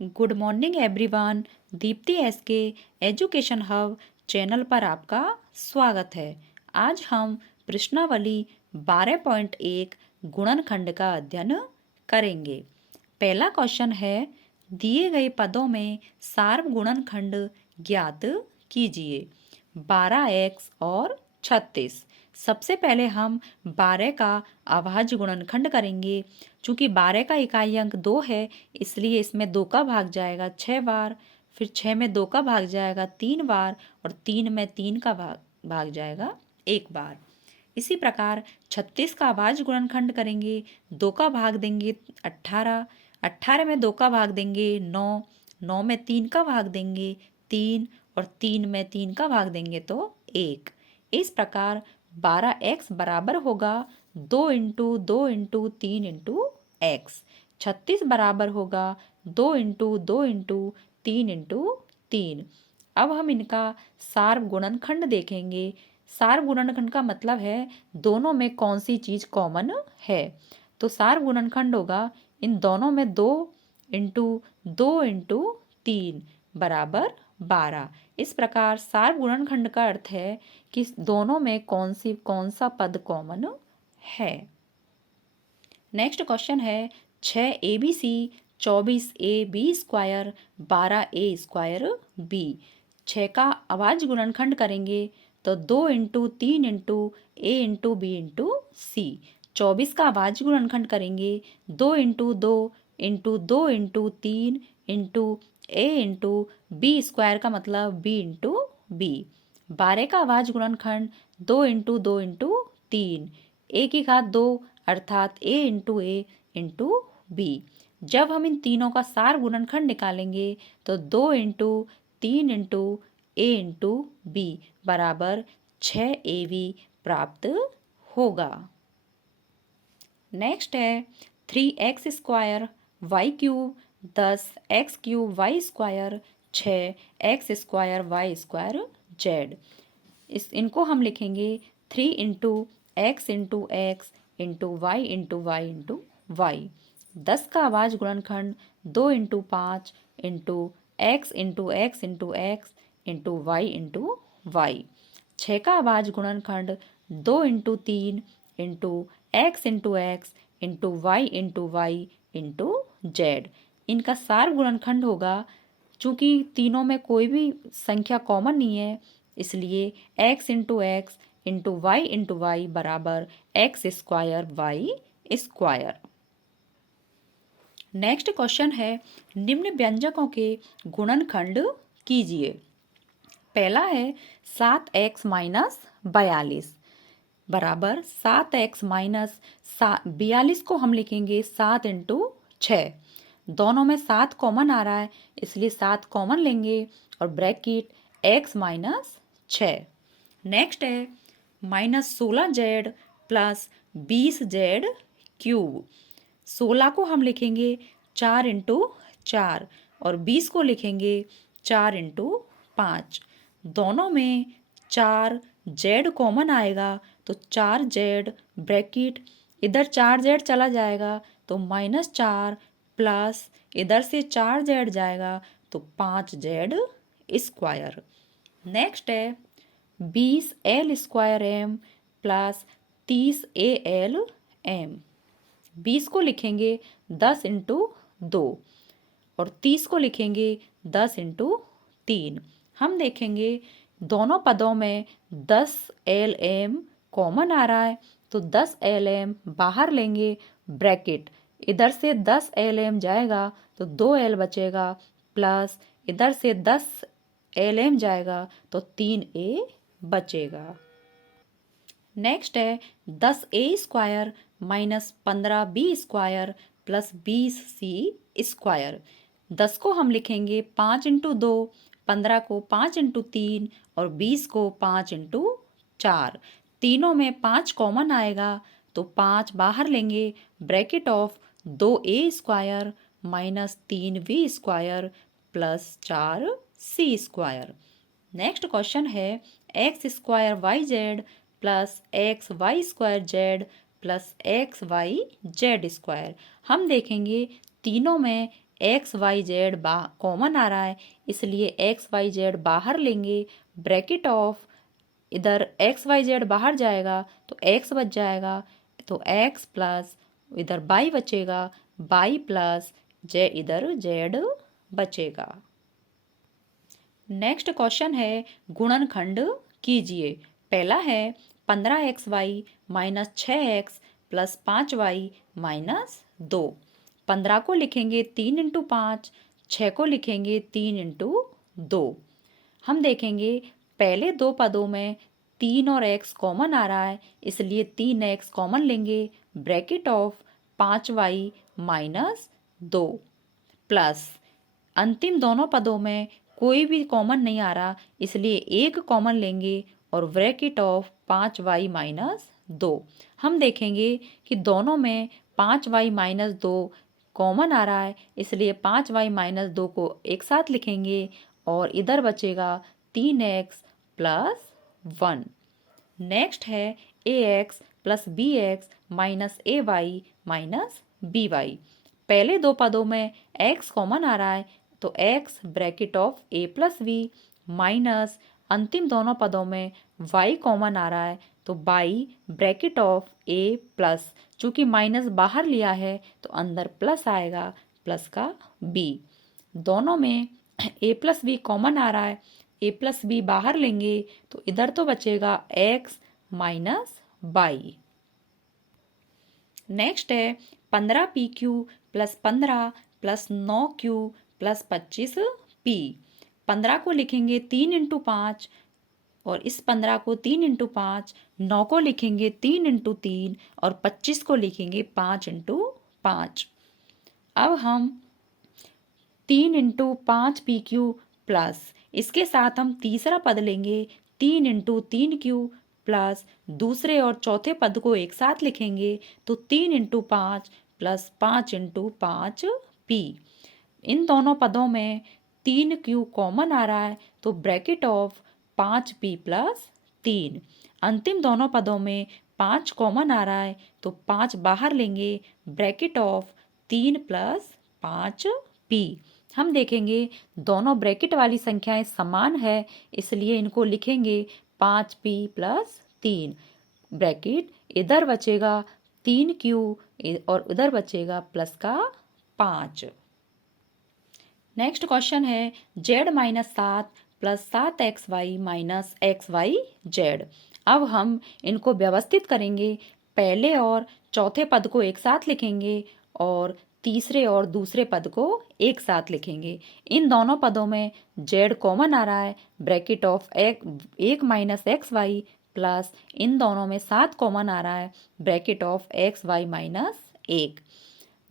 Good morning everyone. Deepti SK education hub channel पर आपका स्वागत है। आज हम प्रश्नावली 12.1 गुणनखंड का अध्ययन करेंगे। पहला क्वेश्चन है, दिए गए पदों में सार्वगुणनखंड ज्ञात कीजिए। 12x और 36। सबसे पहले हम 12 का अभाज्य गुणनखंड करेंगे। चूंकि 12 का इकाई अंक 2 है, इसलिए इसमें 2 का भाग जाएगा 6 बार, फिर 6 में 2 का भाग जाएगा 3 बार, और 3 में 3 का भाग जाएगा 1 बार। इसी प्रकार 36 का अभाज्य गुणनखंड करेंगे। 2 का भाग देंगे 18, 18 में 2 का भाग देंगे 9, 9 में 3 का भाग देंगे 3, और 3 में 3 का भाग देंगे तो 1। इस प्रकार 12x बराबर होगा 2 इंटू 2 इंटू 3 इंटू एक्स। 36 बराबर होगा 2 इंटू 2 इंटू 3 इंटू 3। अब हम इनका सार्वगुणनखंड देखेंगे। सार्वगुणनखंड का मतलब है दोनों में कौन सी चीज़ कॉमन है। तो सार्वगुणनखंड होगा इन दोनों में 2 इंटू 2 इंटू 3 बराबर 12। इस प्रकार सार्वगुणनखंड का अर्थ है कि दोनों में कौन सा पद कॉमन है। नेक्स्ट क्वेश्चन है, 6abc 24ab स्क्वायर 12a² 6 का अभाज्य गुणनखंड करेंगे तो 2 into 3 into a into b into c। 24 का अभाज्य गुणनखंड करेंगे 2 into 2 into 2 into 3 into a into b square का मतलब b इंटू b। 12 का अभाज्य गुणनखंड 2 इंटू 2 इंटू 3, a की घात 2 अर्थात a into a into b। जब हम इन तीनों का सार गुणनखंड निकालेंगे तो 2 into 3 into a into b बराबर 6ab प्राप्त होगा। नेक्स्ट है 3x square Y cube 10x³ Y square 6x square Y square Z. इनको हम लिखेंगे 3 into X into X into Y into Y into Y. 10 का अभाज्य गुणनखंड 2 into 5 into X into X into X into Y into Y. 6 का अभाज्य गुणनखंड 2 into 3 into X into X into Y into Z. इनका सार गुणनखंड होगा, चूंकि तीनों में कोई भी संख्या कॉमन नहीं है, इसलिए x into X into Y बराबर X square Y square. Next question है, निम्न व्यंजकों के गुणनखंड कीजिए। पहला है 7x माइनस 42 बराबर 7x माइनस 42 को हम लिखेंगे 7 इंटू 6। दोनों में 7 कॉमन आ रहा है, इसलिए 7 कॉमन लेंगे और ब्रैकेट x माइनस 6। नेक्स्ट है माइनस 16z प्लस 20z³। 16 को हम लिखेंगे 4 इंटू 4 और 20 को लिखेंगे 4 इंटू 5। दोनों में 4z कॉमन आएगा तो 4z ब्रैकेट इधर 4z चला जाएगा तो -4 प्लस इधर से 4z जाएगा तो 5z²। नेक्स्ट है 20l² प्लस 30al²। 20 को लिखेंगे 10 इंटू 2 और 30 को लिखेंगे 10 इंटू 3। हम देखेंगे दोनों पदों में 10lm कॉमन आ रहा है, तो 10lm बाहर लेंगे, ब्रैकेट इधर से 10lm जाएगा तो 2l बचेगा, प्लस इधर से 10lm जाएगा तो 3a बचेगा। नेक्स्ट है 10a² minus 15b² plus 20c²। 10 को हम लिखेंगे 5 इंटू 2, 15 को 5 इंटू 3 और 20 को 5 इंटू 4। तीनों में 5 कॉमन आएगा तो 5 बाहर लेंगे, bracket of 2a² minus 3b² plus 4c²। Next question है x² yz plus xy² plus xy z²। हम देखेंगे तीनों में एक्स वाई जेड कॉमन आ रहा है, इसलिए एक्स वाई जेड बाहर लेंगे, ब्रैकेट ऑफ इधर एक्स वाई जेड बाहर जाएगा तो एक्स बच जाएगा, तो एक्स प्लस इधर बाई बचेगा, बाई प्लस जे इधर जेड बचेगा। नेक्स्ट क्वेश्चन है गुणनखंड कीजिए। पहला है 15xy minus 6x plus 5y minus 2। 15 को लिखेंगे 3 इंटू 5, 6 को लिखेंगे 3 इंटू 2। हम देखेंगे पहले दो पदों में 3 और x कॉमन आ रहा है, इसलिए 3x कॉमन लेंगे, bracket of 5y minus 2 plus अंतिम दोनों पदों में कोई भी कॉमन नहीं आ रहा, इसलिए एक कॉमन लेंगे और ब्रैकेट ऑफ 5y माइनस 2। हम देखेंगे कि दोनों में 5y माइनस 2 कॉमन आ रहा है, इसलिए 5y माइनस 2 को एक साथ लिखेंगे और इधर बचेगा 3x प्लस 1। नेक्स्ट है ax plus bx minus ay minus by। पहले दो पदों में x कॉमन आ रहा है, तो x bracket of a plus v minus अंतिम दोनों पदों में y कॉमन आ रहा है, तो by bracket of a plus, चूंकि माइनस बाहर लिया है तो अंदर प्लस आएगा, प्लस का b। दोनों में a प्लस b कॉमन आ रहा है, a प्लस b बाहर लेंगे तो इधर तो बचेगा x माइनस बाई। नेक्स्ट है 15pq plus 15 plus 9q plus 25p। 15 को लिखेंगे 3 इंटू 5 और इस 15 को 3 इंटू 5, 9 को लिखेंगे 3 इंटू 3 और 25 को लिखेंगे 5 इंटू 5। अब हम 3 इंटू 5pq प्लस इसके साथ हम तीसरा पद लेंगे 3 इंटू 3q प्लस दूसरे और चौथे पद को एक साथ लिखेंगे तो 3 इंटू 5 प्लस 5 इंटू 5p। इन दोनों पदों में 3q कॉमन आ रहा है, तो ब्रैकेट ऑफ 5p प्लस 3। अंतिम दोनों पदों में 5 कॉमन आ रहा है, तो 5 बाहर लेंगे, ब्रैकेट ऑफ 3 प्लस 5p। हम देखेंगे दोनों ब्रैकेट वाली संख्याएं समान है, इसलिए इनको लिखेंगे 5p प्लस 3। ब्रैकेट इधर बचेगा 3q और उधर बचेगा प्लस का 5। नेक्स्ट क्वेश्चन है z minus 7 plus 7xy minus xyz। अब हम इनको व्यवस्थित करेंगे, पहले और चौथे पद को एक साथ लिखेंगे और तीसरे और दूसरे पद को एक साथ लिखेंगे। इन दोनों पदों में z कॉमन आ रहा है, bracket of 1 minus xy plus इन दोनों में 7 कॉमन आ रहा है, bracket of xy minus 1।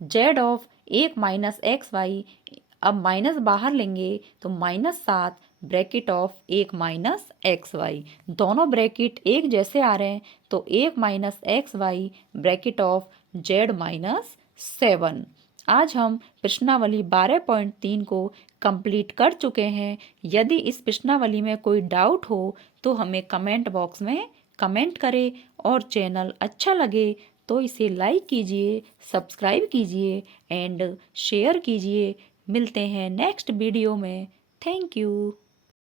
z of 1 minus xy, अब माइनस बाहर लेंगे तो minus 7 bracket of 1 minus xy। दोनों ब्रैकेट एक जैसे आ रहे हैं, तो 1 minus xy bracket of z minus 7। आज हम प्रश्नावली 12.3 को कंप्लीट कर चुके हैं। यदि इस प्रश्नावली में कोई डाउट हो तो हमें कमेंट बॉक्स में कमेंट करें और चैनल अच्छा लगे तो इसे लाइक कीजिए, सब्सक्राइब कीजिए एंड शेयर कीजिए। मिलते हैं नेक्स्ट वीडियो में। Thank you.